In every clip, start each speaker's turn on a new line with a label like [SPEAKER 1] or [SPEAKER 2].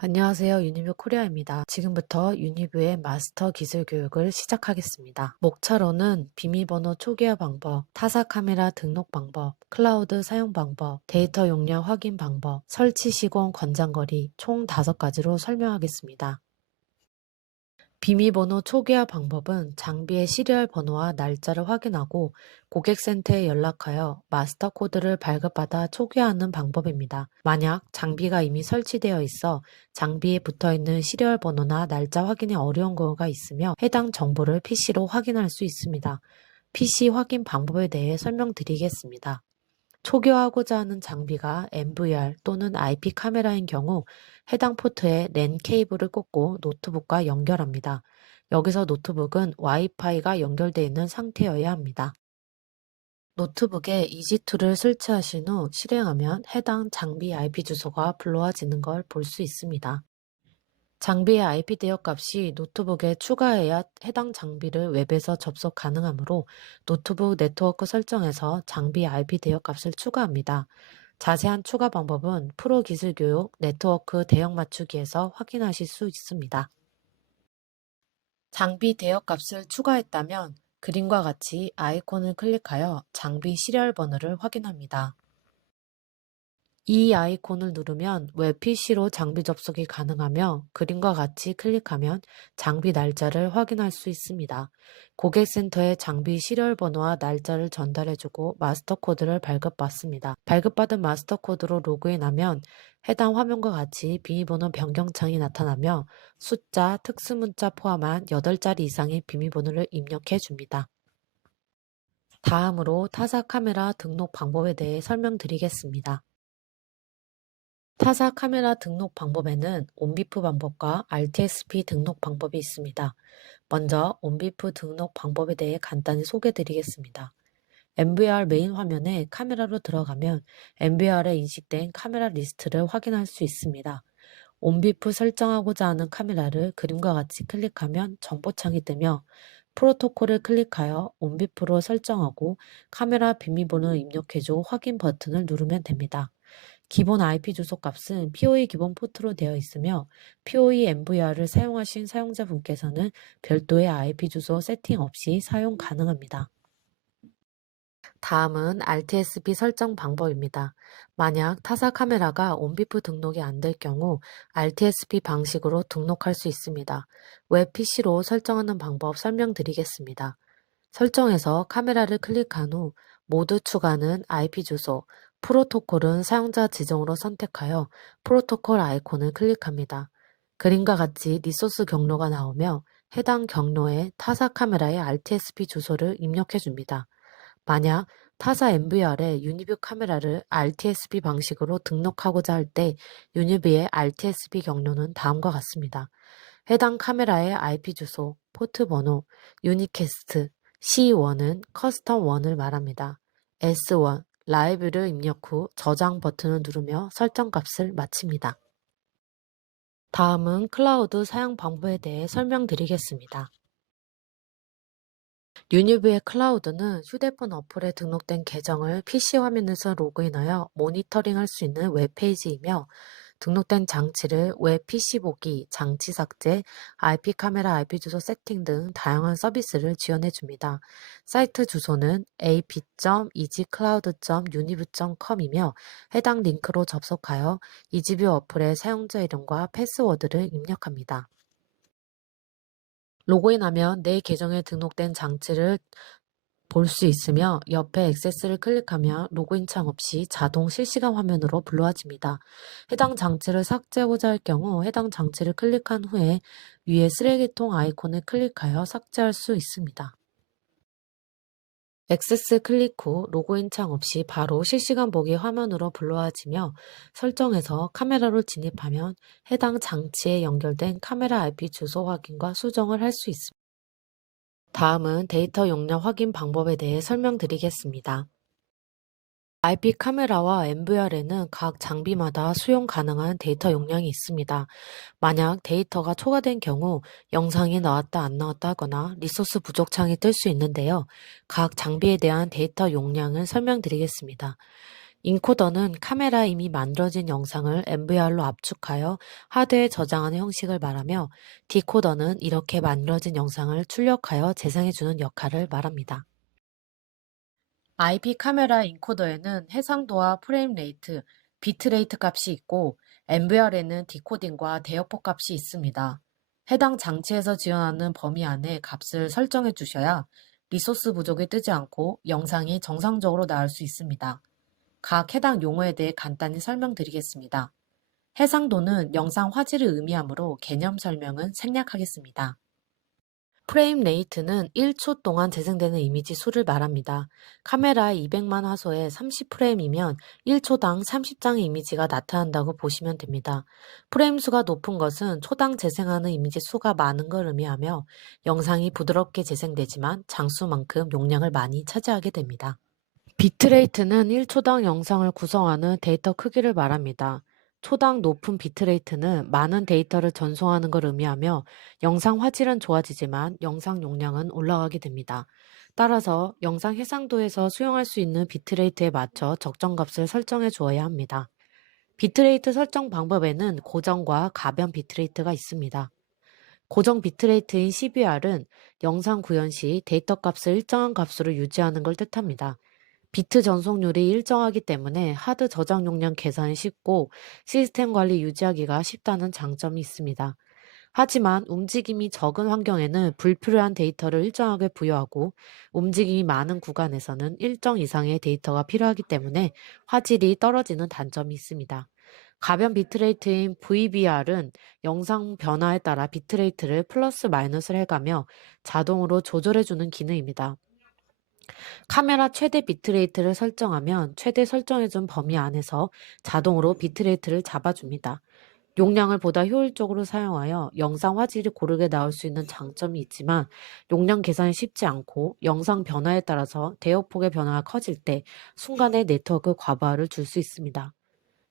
[SPEAKER 1] 안녕하세요. 유니브 코리아입니다. 지금부터 유니브의 마스터 기술 교육을 시작하겠습니다. 목차로는 비밀번호 초기화 방법, 타사 카메라 등록 방법, 클라우드 사용 방법, 데이터 용량 확인 방법, 설치 시공 권장거리 총 5가지로 설명하겠습니다. 비밀번호 초기화 방법은 장비의 시리얼 번호와 날짜를 확인하고 고객센터에 연락하여 마스터 코드를 발급받아 초기화하는 방법입니다. 만약 장비가 이미 설치되어 있어 장비에 붙어 있는 시리얼 번호나 날짜 확인이 어려운 경우가 있으며 해당 정보를 PC로 확인할 수 있습니다. PC 확인 방법에 대해 설명드리겠습니다. 초기화하고자 하는 장비가 MVR 또는 IP 카메라인 경우 해당 포트에 랜 케이블을 꽂고 노트북과 연결합니다. 여기서 노트북은 와이파이가 연결되어 있는 상태여야 합니다. 노트북에 EG2를 설치하신 후 실행하면 해당 장비 IP 주소가 불러와지는 걸 볼 수 있습니다. 장비의 IP 대역 값이 노트북에 추가해야 해당 장비를 웹에서 접속 가능하므로 노트북 네트워크 설정에서 장비 IP 대역 값을 추가합니다. 자세한 추가 방법은 프로 기술 교육 네트워크 대역 맞추기에서 확인하실 수 있습니다. 장비 대역 값을 추가했다면 그림과 같이 아이콘을 클릭하여 장비 시리얼 번호를 확인합니다. 이 아이콘을 누르면 웹 PC로 장비 접속이 가능하며 그림과 같이 클릭하면 장비 날짜를 확인할 수 있습니다. 고객센터에 장비 시리얼 번호와 날짜를 전달해주고 마스터 코드를 발급받습니다. 발급받은 마스터 코드로 로그인하면 해당 화면과 같이 비밀번호 변경창이 나타나며 숫자, 특수문자 포함한 8자리 이상의 비밀번호를 입력해 줍니다. 다음으로 타사 카메라 등록 방법에 대해 설명드리겠습니다. 타사 카메라 등록 방법에는 온비프 방법과 RTSP 등록 방법이 있습니다. 먼저 온비프 등록 방법에 대해 간단히 소개드리겠습니다. MVR 메인 화면에 카메라로 들어가면 MVR에 인식된 카메라 리스트를 확인할 수 있습니다. 온비프 설정하고자 하는 카메라를 그림과 같이 클릭하면 정보창이 뜨며 프로토콜을 클릭하여 온비프로 설정하고 카메라 비밀번호 입력해줘 확인 버튼을 누르면 됩니다. 기본 IP 주소 값은 POE 기본 포트로 되어 있으며 POE MVR을 사용하신 사용자분께서는 별도의 IP 주소 세팅 없이 사용 가능합니다. 다음은 RTSP 설정 방법입니다. 만약 타사 카메라가 온비프 등록이 안 될 경우 RTSP 방식으로 등록할 수 있습니다. 웹 PC로 설정하는 방법 설명드리겠습니다. 설정에서 카메라를 클릭한 후 모드 추가는 IP 주소, 프로토콜은 사용자 지정으로 선택하여 프로토콜 아이콘을 클릭합니다. 그림과 같이 리소스 경로가 나오며 해당 경로에 타사 카메라의 RTSP 주소를 입력해 줍니다. 만약 타사 MVR에 유니뷰 카메라를 RTSP 방식으로 등록하고자 할 때 유니뷰의 RTSP 경로는 다음과 같습니다. 해당 카메라의 IP 주소, 포트 번호, 유니캐스트, C1은 커스텀 1을 말합니다. S1, 라이브를 입력 후 저장 버튼을 누르며 설정 값을 마칩니다. 다음은 클라우드 사용 방법에 대해 설명드리겠습니다. 유니브의 클라우드는 휴대폰 어플에 등록된 계정을 PC 화면에서 로그인하여 모니터링할 수 있는 웹페이지이며 등록된 장치를 웹 PC 보기, 장치 삭제, IP 카메라 IP 주소 세팅 등 다양한 서비스를 지원해 줍니다. 사이트 주소는 ap.easycloud.univ.com이며 해당 링크로 접속하여 이지뷰 어플의 사용자 이름과 패스워드를 입력합니다. 로그인하면 내 계정에 등록된 장치를 볼 수 있으며 옆에 액세스를 클릭하면 로그인 창 없이 자동 실시간 화면으로 불러와집니다. 해당 장치를 삭제하고자 할 경우 해당 장치를 클릭한 후에 위에 쓰레기통 아이콘을 클릭하여 삭제할 수 있습니다. 액세스 클릭 후 로그인 창 없이 바로 실시간 보기 화면으로 불러와지며 설정에서 카메라로 진입하면 해당 장치에 연결된 카메라 IP 주소 확인과 수정을 할 수 있습니다. 다음은 데이터 용량 확인 방법에 대해 설명드리겠습니다. IP 카메라와 MVR에는 각 장비마다 수용 가능한 데이터 용량이 있습니다. 만약 데이터가 초과된 경우 영상이 나왔다 안 나왔다 하거나 리소스 부족 창이 뜰 수 있는데요. 각 장비에 대한 데이터 용량을 설명드리겠습니다. 인코더는 카메라에 이미 만들어진 영상을 MVR로 압축하여 하드에 저장하는 형식을 말하며 디코더는 이렇게 만들어진 영상을 출력하여 재생해주는 역할을 말합니다. IP 카메라 인코더에는 해상도와 프레임 레이트, 비트 레이트 값이 있고 MVR에는 디코딩과 대역폭 값이 있습니다. 해당 장치에서 지원하는 범위 안에 값을 설정해 주셔야 리소스 부족이 뜨지 않고 영상이 정상적으로 나올 수 있습니다. 각 해당 용어에 대해 간단히 설명드리겠습니다. 해상도는 영상 화질을 의미하므로 개념 설명은 생략하겠습니다. 프레임 레이트는 1초 동안 재생되는 이미지 수를 말합니다. 카메라의 200만 화소에 30프레임이면 1초당 30장의 이미지가 나타난다고 보시면 됩니다. 프레임 수가 높은 것은 초당 재생하는 이미지 수가 많은 걸 의미하며 영상이 부드럽게 재생되지만 장수만큼 용량을 많이 차지하게 됩니다. 비트레이트는 1초당 영상을 구성하는 데이터 크기를 말합니다. 초당 높은 비트레이트는 많은 데이터를 전송하는 걸 의미하며 영상 화질은 좋아지지만 영상 용량은 올라가게 됩니다. 따라서 영상 해상도에서 수용할 수 있는 비트레이트에 맞춰 적정 값을 설정해 주어야 합니다. 비트레이트 설정 방법에는 고정과 가변 비트레이트가 있습니다. 고정 비트레이트인 CBR은 영상 구현 시 데이터 값을 일정한 값으로 유지하는 걸 뜻합니다. 비트 전송률이 일정하기 때문에 하드 저장 용량 계산이 쉽고 시스템 관리 유지하기가 쉽다는 장점이 있습니다. 하지만 움직임이 적은 환경에는 불필요한 데이터를 일정하게 부여하고 움직임이 많은 구간에서는 일정 이상의 데이터가 필요하기 때문에 화질이 떨어지는 단점이 있습니다. 가변 비트레이트인 VBR은 영상 변화에 따라 비트레이트를 플러스 마이너스를 해가며 자동으로 조절해주는 기능입니다. 카메라 최대 비트레이트를 설정하면 최대 설정해준 범위 안에서 자동으로 비트레이트를 잡아줍니다. 용량을 보다 효율적으로 사용하여 영상 화질이 고르게 나올 수 있는 장점이 있지만 용량 계산이 쉽지 않고 영상 변화에 따라서 대역폭의 변화가 커질 때 순간의 네트워크 과부하를 줄 수 있습니다.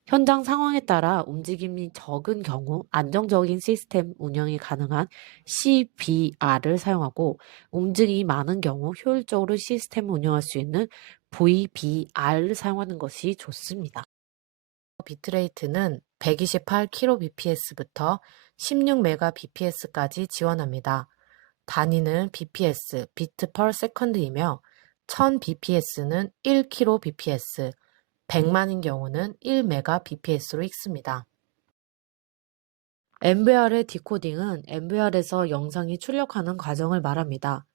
[SPEAKER 1] 현장 상황에 따라 움직임이 적은 경우 안정적인 시스템 운영이 가능한 CBR을 사용하고 움직임이 많은 경우 효율적으로 시스템을 운영할 수 있는 VBR을 사용하는 것이 좋습니다. 비트레이트는 128kbps부터 16mbps까지 지원합니다. 단위는 bps, 비트 per second이며 1000bps는 1kbps, 100만인 경우는 1메가bps로 읽습니다. MVR의 디코딩은 MVR에서 영상이 출력하는 과정을 말합니다.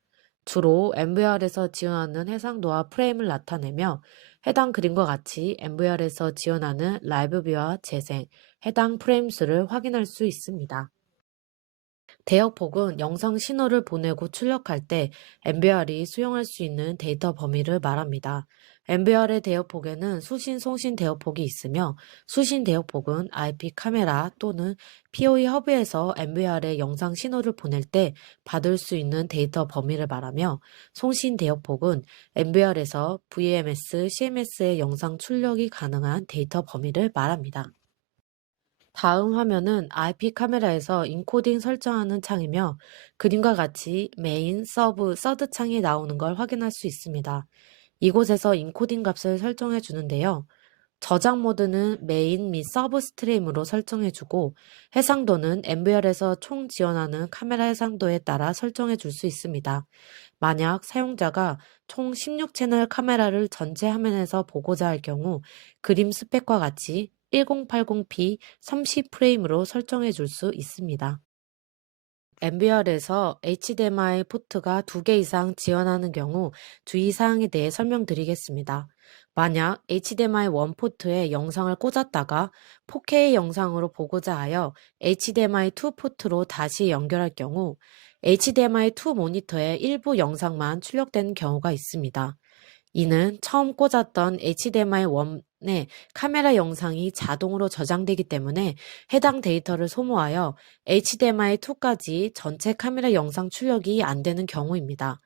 [SPEAKER 1] 주로 MVR에서 지원하는 해상도와 프레임을 나타내며 해당 그림과 같이 MVR에서 지원하는 라이브뷰와 재생, 해당 프레임 수를 확인할 수 있습니다. 대역폭은 영상 신호를 보내고 출력할 때 MVR이 수용할 수 있는 데이터 범위를 말합니다. MVR의 대역폭에는 수신 송신 대역폭이 있으며 수신 대역폭은 IP 카메라 또는 POE 허브에서 MVR의 영상 신호를 보낼 때 받을 수 있는 데이터 범위를 말하며 송신 대역폭은 MVR에서 VMS, CMS의 영상 출력이 가능한 데이터 범위를 말합니다. 다음 화면은 IP 카메라에서 인코딩 설정하는 창이며 그림과 같이 메인, 서브, 서드 창이 나오는 걸 확인할 수 있습니다. 이곳에서 인코딩 값을 설정해 주는데요. 저장 모드는 메인 및 서브 스트림으로 설정해 주고 해상도는 MVR에서 총 지원하는 카메라 해상도에 따라 설정해 줄 수 있습니다. 만약 사용자가 총 16채널 카메라를 전체 화면에서 보고자 할 경우 그림 스펙과 같이 1080p 30프레임으로 설정해 줄 수 있습니다. MBR에서 HDMI 포트가 2개 이상 지원하는 경우 주의사항에 대해 설명드리겠습니다. 만약 HDMI 1 포트에 영상을 꽂았다가 4K 영상으로 보고자 하여 HDMI 2 포트로 다시 연결할 경우 HDMI 2 모니터에 일부 영상만 출력되는 경우가 있습니다. 이는 처음 꽂았던 HDMI 1 의 카메라 영상이 자동으로 저장되기 때문에 해당 데이터를 소모하여 HDMI 2까지 전체 카메라 영상 출력이 안 되는 경우입니다.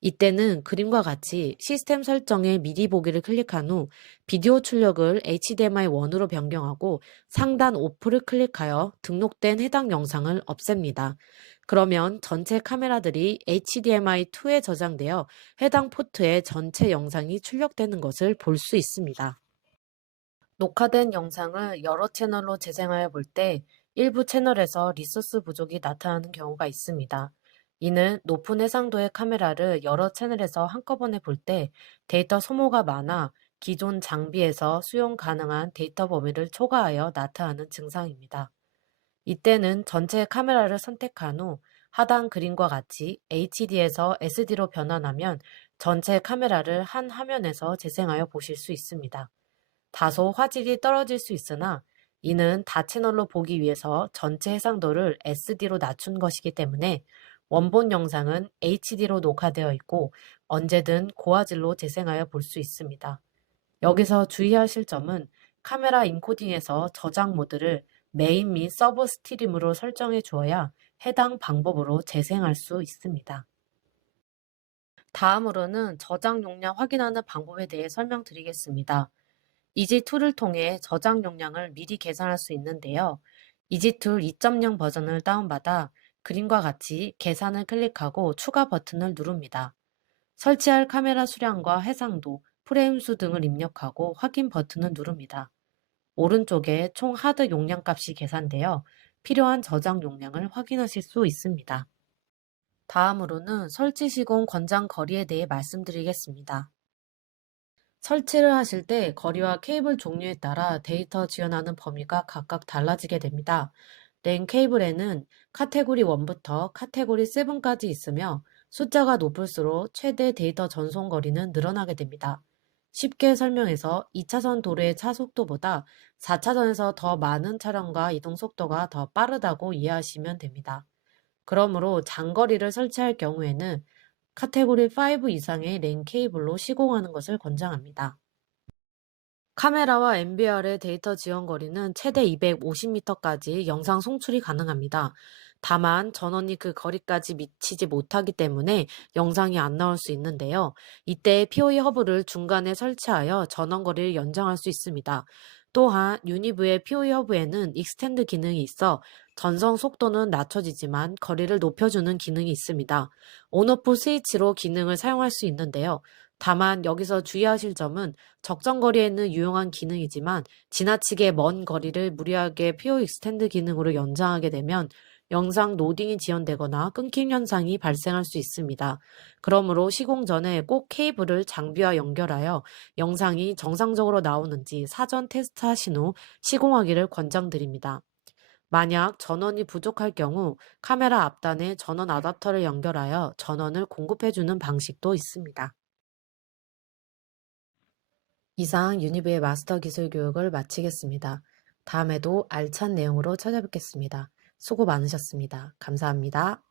[SPEAKER 1] 이때는 그림과 같이 시스템 설정에 미리 보기를 클릭한 후 비디오 출력을 HDMI 1으로 변경하고 상단 오프를 클릭하여 등록된 해당 영상을 없앱니다. 그러면 전체 카메라들이 HDMI2에 저장되어 해당 포트에 전체 영상이 출력되는 것을 볼 수 있습니다. 녹화된 영상을 여러 채널로 재생하여 볼 때 일부 채널에서 리소스 부족이 나타나는 경우가 있습니다. 이는 높은 해상도의 카메라를 여러 채널에서 한꺼번에 볼 때 데이터 소모가 많아 기존 장비에서 수용 가능한 데이터 범위를 초과하여 나타나는 증상입니다. 이때는 전체 카메라를 선택한 후 하단 그림과 같이 HD에서 SD로 변환하면 전체 카메라를 한 화면에서 재생하여 보실 수 있습니다. 다소 화질이 떨어질 수 있으나 이는 다채널로 보기 위해서 전체 해상도를 SD로 낮춘 것이기 때문에 원본 영상은 HD로 녹화되어 있고 언제든 고화질로 재생하여 볼 수 있습니다. 여기서 주의하실 점은 카메라 인코딩에서 저장 모드를 메인 및 서브 스트림으로 설정해 주어야 해당 방법으로 재생할 수 있습니다. 다음으로는 저장 용량 확인하는 방법에 대해 설명드리겠습니다. 이지툴을 통해 저장 용량을 미리 계산할 수 있는데요. 이지툴 2.0 버전을 다운받아 그림과 같이 계산을 클릭하고 추가 버튼을 누릅니다. 설치할 카메라 수량과 해상도, 프레임 수 등을 입력하고 확인 버튼을 누릅니다. 오른쪽에 총 하드 용량 값이 계산되어 필요한 저장 용량을 확인하실 수 있습니다. 다음으로는 설치 시공 권장 거리에 대해 말씀드리겠습니다. 설치를 하실 때 거리와 케이블 종류에 따라 데이터 지원하는 범위가 각각 달라지게 됩니다. 랜 케이블에는 카테고리 1부터 카테고리 7까지 있으며 숫자가 높을수록 최대 데이터 전송 거리는 늘어나게 됩니다. 쉽게 설명해서 2차선 도로의 차 속도보다 4차선에서 더 많은 차량과 이동 속도가 더 빠르다고 이해하시면 됩니다. 그러므로 장거리를 설치할 경우에는 카테고리 5 이상의 랜 케이블로 시공하는 것을 권장합니다. 카메라와 MBR의 데이터 지원 거리는 최대 250m까지 영상 송출이 가능합니다. 다만 전원이 그 거리까지 미치지 못하기 때문에 영상이 안 나올 수 있는데요. 이때 POE 허브를 중간에 설치하여 전원 거리를 연장할 수 있습니다. 또한 유니브의 POE 허브에는 익스텐드 기능이 있어 전송 속도는 낮춰지지만 거리를 높여주는 기능이 있습니다. 온오프 스위치로 기능을 사용할 수 있는데요. 다만 여기서 주의하실 점은 적정 거리에는 유용한 기능이지만 지나치게 먼 거리를 무리하게 PO 익스텐드 기능으로 연장하게 되면 영상 로딩이 지연되거나 끊김 현상이 발생할 수 있습니다. 그러므로 시공 전에 꼭 케이블을 장비와 연결하여 영상이 정상적으로 나오는지 사전 테스트하신 후 시공하기를 권장드립니다. 만약 전원이 부족할 경우 카메라 앞단에 전원 아답터를 연결하여 전원을 공급해주는 방식도 있습니다. 이상 유니브의 마스터 기술 교육을 마치겠습니다. 다음에도 알찬 내용으로 찾아뵙겠습니다. 수고 많으셨습니다. 감사합니다.